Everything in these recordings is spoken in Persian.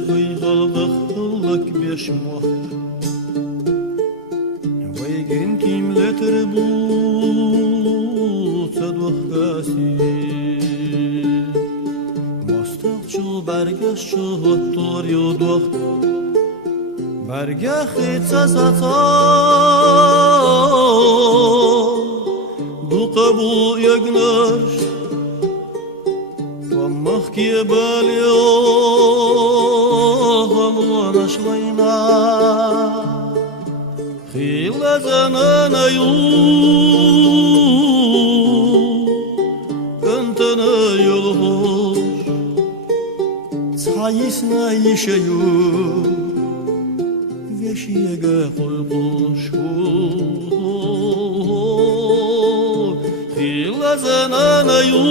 وي خلق خلق بيشمح ويجن كيم لتربوت صدوخ قاسي مستقشو برگشو هتور يودوخ برگخي تساتا دو قبو يقنرش ومخكي باليو هلوانا شوينا خيل زنانا يو انتنا يلهوش تحيسنا يشيو وشيغا قلقوش خيل زنانا يو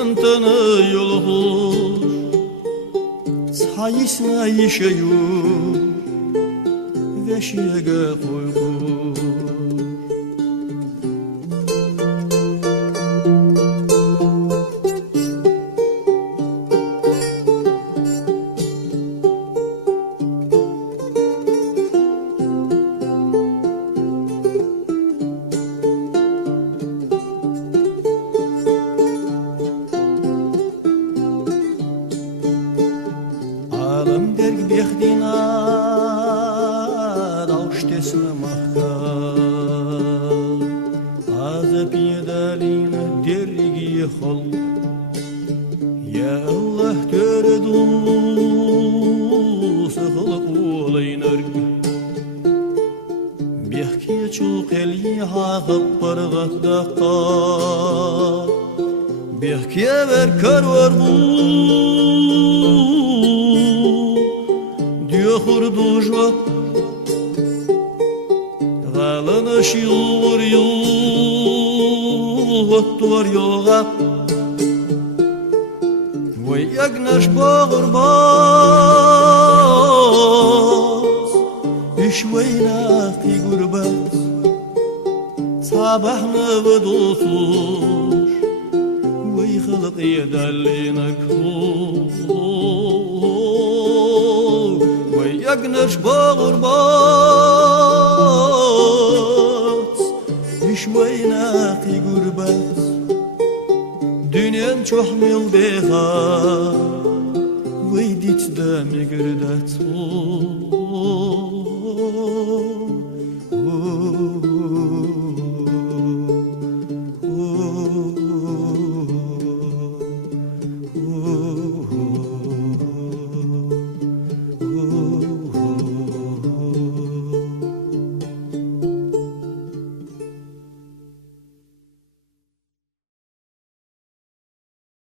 انتنا يلهوش تحيسنا يشيو وشيغا قلقوش عالم درك بيخدينا دوشتسنا مخكا هذا بيدالينا درقي خلق يا الله تردو سخلق ولينرق بيحكي تشوق ليها غبر غدقا بيحكي بركر وربو خردوجا غالنا شيور يو وطور يوغا ويقنش باغر باس اشوينا في قربات صابحنا بدوسوش ويخلق يدلينا كفوش يقنش بغربات يشوينا في قربات دنيا تحمل بها